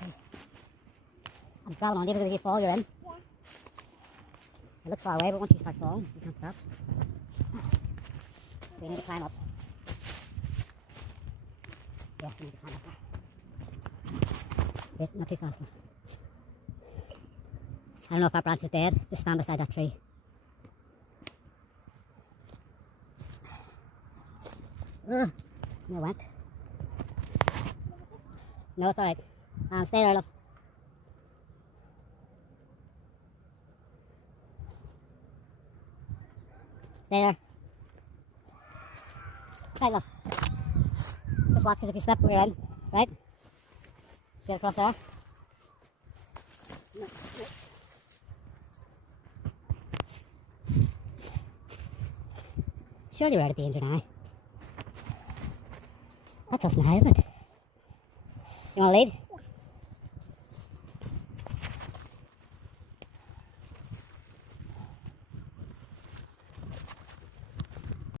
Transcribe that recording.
that tree. I'm grabbing on you because if you fall, you're in. Yeah. It looks far away, but once you start falling, you can't stop. So you need to climb up. Yeah, you need to climb up there. Wait, not too fast now. I don't know if that branch is dead. Just stand beside that tree. Ugh, no, it went. No, it's alright. Stay there, love. Stay there. Right, love. Just watch, because if you slip, we're in. Right? Straight across there. Surely we're out of danger now. That's us now, isn't it? You want to lead?